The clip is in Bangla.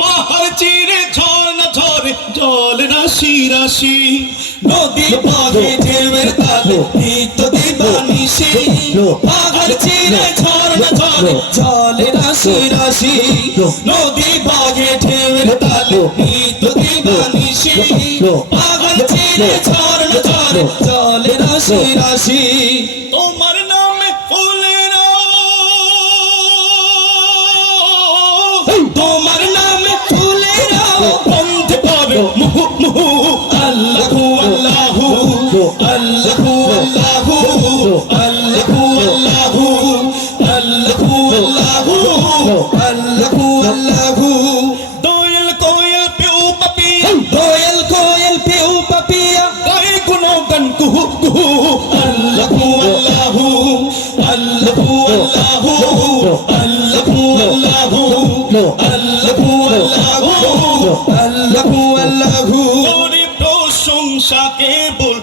পাহাড় চিরে ঝর্ণা ঝরে জল রাশি রাশি নদী বহে ঢেউয়ের তালে নিত্য দিবানিশি পাহাড় চিরে ঝর্ণা ঝরে জল রাশি রাশি নদী বহে ঢেউয়ের তালে নিত্য দিবানিশি পাহাড় চিরে ঝর্ণা ঝরে জল রাশি রাশি তোমার নামে ফুলের তোমার নামে ফুলের বন্ধ করো মুহু মুহু আল্লাহু আল্লাহু আল্লাহু আল্লাহু আল্লাহু আল্লাহু আল্লাহু আল্লাহু আল্লাহু আল্লাহু দোয়েল কোয়েল পিউ পাপিয়া দোয়েল কোয়েল পিউ পাপিয়া গায়ে গুণগান কুহু কুহু আল্লাহু আল্লাহু আল্লাহু আল্লাহু আল্লাহু আল্লাহু আল্লাহু আল্লাহু আল্লাহু আল্লাহু তোর প্রশংসা কেবল